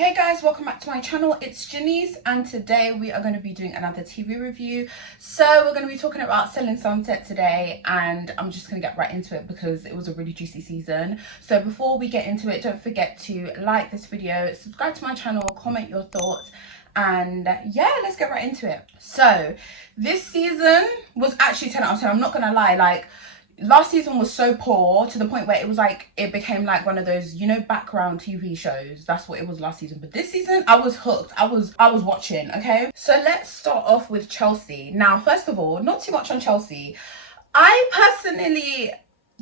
Hey guys, welcome back to my channel. It's Jheniecee and today we are going to be doing another TV review. So we're going to be talking about Selling Sunset today, and I'm just going to get right into it because it was a really juicy season. So before we get into it, don't forget to like this video, subscribe to my channel, comment your thoughts, and yeah, let's get right into it. So this season was actually 10 out of 10. I'm not going to lie, like last season was so poor to the point where it was like it became like one of those, you know, background TV shows. That's what it was last season. But this season I was hooked. I was watching. Okay, so let's start off with Chelsea. Now, first of all, not too much on Chelsea. I personally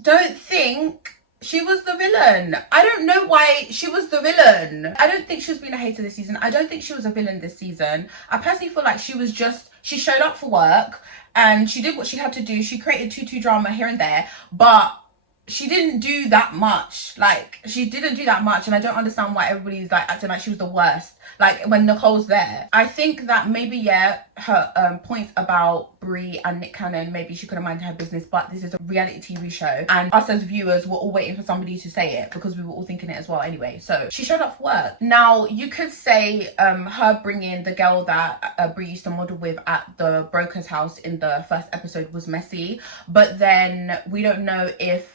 don't think she was the villain. I don't know why she was the villain. I don't think she was being a hater this season. I don't think she was a villain this season. I personally feel like she showed up for work and she did what she had to do. She created tutu drama here and there, but she didn't do that much. Like, she didn't do that much, and I don't understand why everybody's like acting like she was the worst, like when Nicole's there. I think that maybe, yeah, her points about Bree and Nick Cannon, maybe she could have minded her business, but this is a reality TV show and us as viewers were all waiting for somebody to say it because we were all thinking it as well anyway. So she showed up for work. Now, you could say her bringing the girl that Bree used to model with at the broker's house in the first episode was messy, but then we don't know if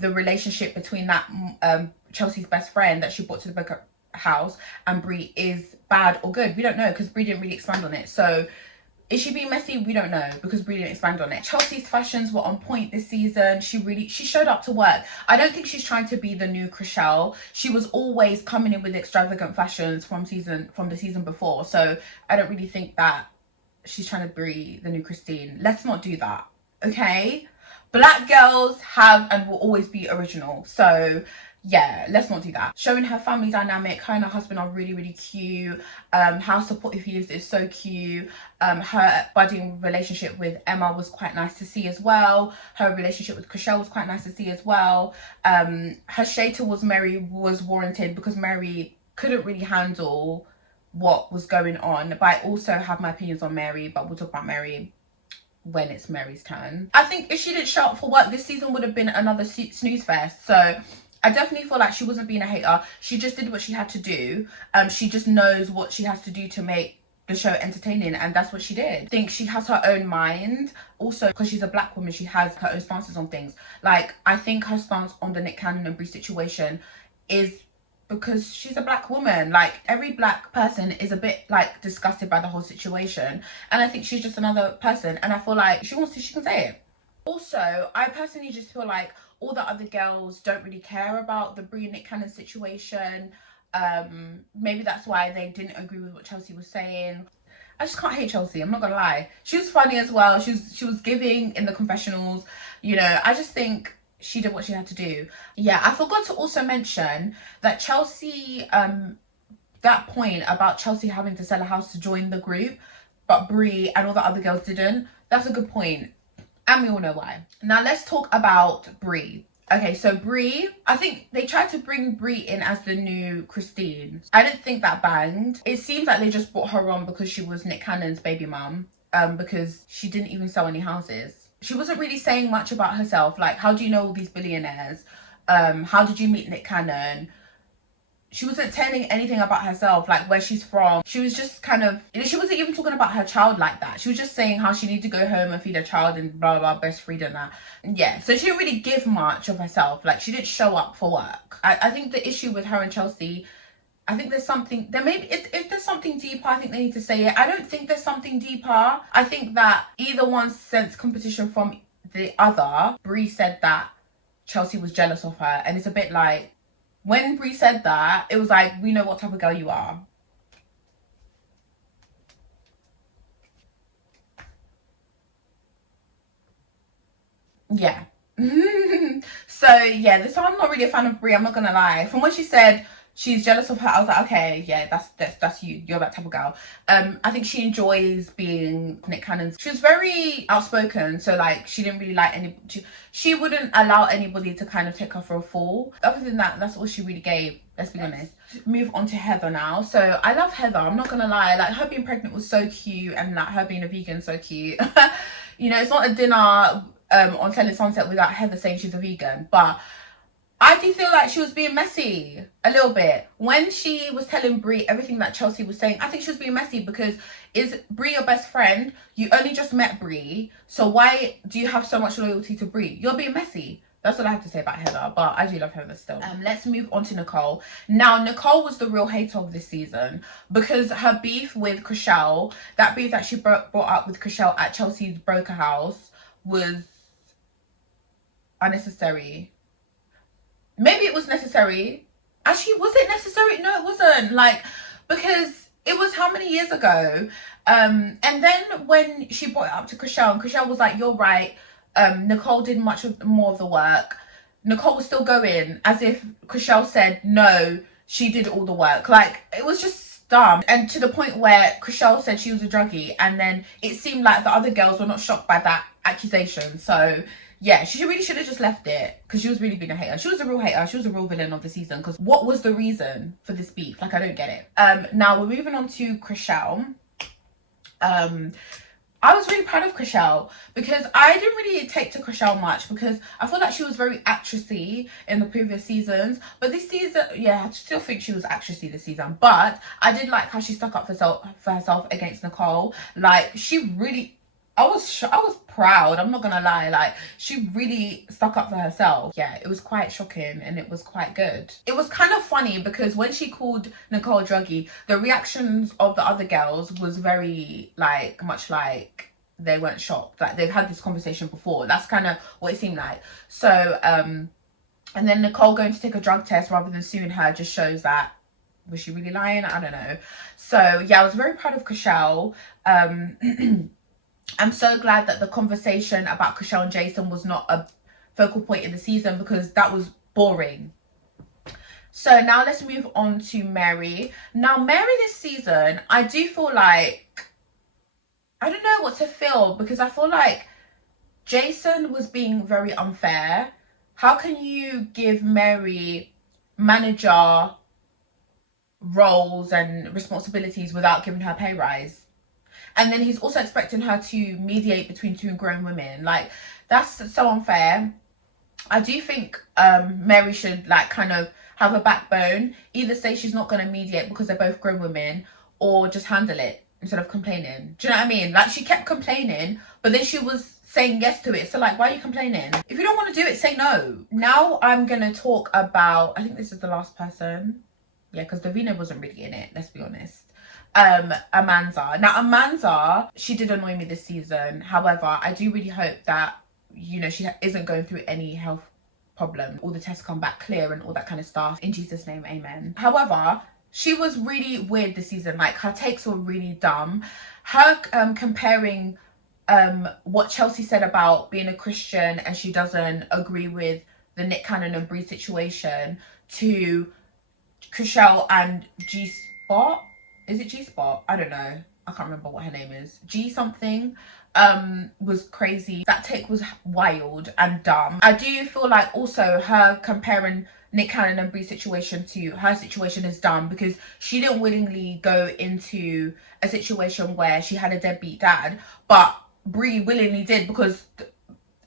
the relationship between that Chelsea's best friend that she brought to the broker house and Bree is bad or good. We don't know because Bree didn't really expand on it. So is she being messy? We don't know because Bree didn't expand on it. Chelsea's fashions were on point this season. She showed up to work. I don't think she's trying to be the new Chriselle. She was always coming in with extravagant fashions from the season before. So I don't really think that she's trying to be the new Christine. Let's not do that, okay? Black girls have and will always be original. So yeah, let's not do that. Showing her family dynamic. Her and her husband are really, really cute. How supportive he is so cute. Her budding relationship with Emma was quite nice to see as well. Her relationship with Chriselle was quite nice to see as well. Her shade towards Mary was warranted because Mary couldn't really handle what was going on. But I also have my opinions on Mary, but we'll talk about Mary when it's Mary's turn. I think if she didn't show up for work, this season would have been another snooze fest. So I definitely feel like she wasn't being a hater. She just did what she had to do. She just knows what she has to do to make the show entertaining, and that's what she did. I think she has her own mind. Also, because she's a black woman, she has her own stances on things. Like, I think her stance on the Nick Cannon and Bree situation is because she's a black woman. Like, every black person is a bit like disgusted by the whole situation, and I think she's just another person, and I feel like she wants to, she can say it. Also, I personally just feel like all the other girls don't really care about the Bree and Nick Cannon situation. Maybe that's why they didn't agree with what Chelsea was saying. I just can't hate Chelsea, I'm not gonna lie. She was funny as well. She was giving in the confessionals, you know. I just think she did what she had to do. Yeah, I forgot to also mention that Chelsea, that point about Chelsea having to sell a house to join the group, but Bree and all the other girls didn't. That's a good point, and we all know why. Now let's talk about Bree. Okay, so Bree, I think they tried to bring Bree in as the new Christine. I didn't think that banged. It seems like they just brought her on because she was Nick Cannon's baby mum, because she didn't even sell any houses. She wasn't really saying much about herself. Like, how do you know all these billionaires? How did you meet Nick Cannon? She wasn't telling anything about herself, like where she's from. She was just kind of, she wasn't even talking about her child like that. She was just saying how she needed to go home and feed her child and blah, blah, blah, breastfeed and that. Yeah, so she didn't really give much of herself. Like, she didn't show up for work. I think the issue with her and Chelsea, I think there's something, there maybe, if there's something deeper, I think they need to say it. I don't think there's something deeper. I think that either one sensed competition from the other. Bree said that Chelsea was jealous of her, and it's a bit like, when Bree said that, it was like, we know what type of girl you are. Yeah. So yeah, this I'm not really a fan of Bree, I'm not gonna lie. From what she said, she's jealous of her, I was like, okay, yeah, that's you. You're that type of girl. I think she enjoys being Nick Cannon's. She was very outspoken, so like she didn't really like she wouldn't allow anybody to kind of take her for a fool. Other than that, that's all she really gave, let's be honest. Move on to Heather now. So I love Heather, I'm not gonna lie. Like, her being pregnant was so cute, and like her being a vegan, so cute. You know, it's not a dinner on Selling Sunset without Heather saying she's a vegan, but I do feel like she was being messy a little bit. When she was telling Bree everything that Chelsea was saying, I think she was being messy because is Bree your best friend? You only just met Bree, so why do you have so much loyalty to Bree? You're being messy. That's what I have to say about Heather, but I do love Heather still. Let's move on to Nicole. Now, Nicole was the real hater of this season because her beef with Chrishell, that beef that she brought up with Chrishell at Chelsea's broker house was unnecessary. Maybe it was necessary. Actually, was it necessary? No, it wasn't. Like, because it was how many years ago? And then when she brought it up to Chrishell, and Chrishell was like, you're right. Nicole did more of the work. Nicole was still going as if Chrishell said, no, she did all the work. Like, it was just dumb. And to the point where Chrishell said she was a druggie. And then it seemed like the other girls were not shocked by that accusation. So yeah, she really should have just left it because she was really being a hater. She was a real hater. She was a real villain of the season because what was the reason for this beef? Like, I don't get it. Now we're moving on to Chrishell. I was really proud of Chrishell because I didn't really take to Chrishell much because I feel like she was very actressy in the previous seasons. But this season, yeah, I still think she was actressy this season. But I did like how she stuck up for herself against Nicole. Like, she really... I was proud, I'm not gonna lie. Like, she really stuck up for herself. Yeah, it was quite shocking and it was quite good. It was kind of funny because when she called Nicole druggie, the reactions of the other girls was very like much like they weren't shocked. Like, they've had this conversation before. That's kind of what it seemed like. So and then Nicole going to take a drug test rather than suing her just shows that, was she really lying? I don't know. So yeah, I was very proud of Chrishell. I'm so glad that the conversation about Chrishell and Jason was not a focal point in the season because that was boring. So now let's move on to Mary. Now, Mary this season, I do feel like, I don't know what to feel because I feel like Jason was being very unfair. How can you give Mary manager roles and responsibilities without giving her a pay rise? And then he's also expecting her to mediate between two grown women. Like, that's so unfair. I do think Mary should, like, kind of have a backbone. Either say she's not going to mediate because they're both grown women, or just handle it instead of complaining. Do you know what I mean? Like, she kept complaining, but then she was saying yes to it. So, like, why are you complaining? If you don't want to do it, say no. Now I'm going to talk about, I think this is the last person. Yeah, because Davina wasn't really in it, let's be honest. Amanda. Now, Amanda, she did annoy me this season. However, I do really hope that, you know, she isn't going through any health problem. All the tests come back clear and all that kind of stuff. In Jesus' name, amen. However, she was really weird this season. Like, her takes were really dumb. Her comparing what Chelsea said about being a Christian and she doesn't agree with the Nick Cannon and Bree situation to Chrishell and G-Spot. Is it G-Spot? I don't know. I can't remember what her name is. G something was crazy. That take was wild and dumb. I do feel like also her comparing Nick Cannon and Bree's situation to her situation is dumb because she didn't willingly go into a situation where she had a deadbeat dad, but Bree willingly did because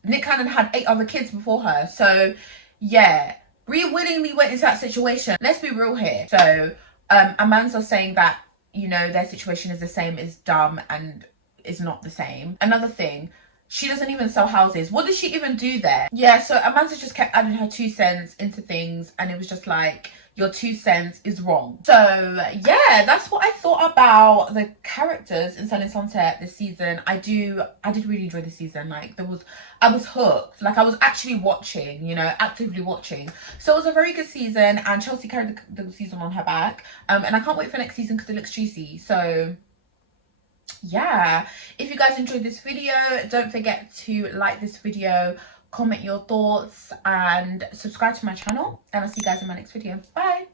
Nick Cannon had 8 other kids before her. So yeah, Bree willingly went into that situation. Let's be real here. So Amanda's saying that, you know, their situation is the same is dumb and is not the same. Another thing, she doesn't even sell houses. What does she even do there? Yeah, so Amanda just kept adding her 2 cents into things and it was just like, your 2 cents is wrong. So yeah, that's what I thought about the characters in Selling Sunset this season. I did really enjoy the season. Like, I was hooked. Like, I was actually watching, you know, actively watching. So it was a very good season and Chelsea carried the season on her back. And I can't wait for next season because it looks juicy. So yeah, if you guys enjoyed this video, don't forget to like this video, comment your thoughts and subscribe to my channel, and I'll see you guys in my next video. Bye.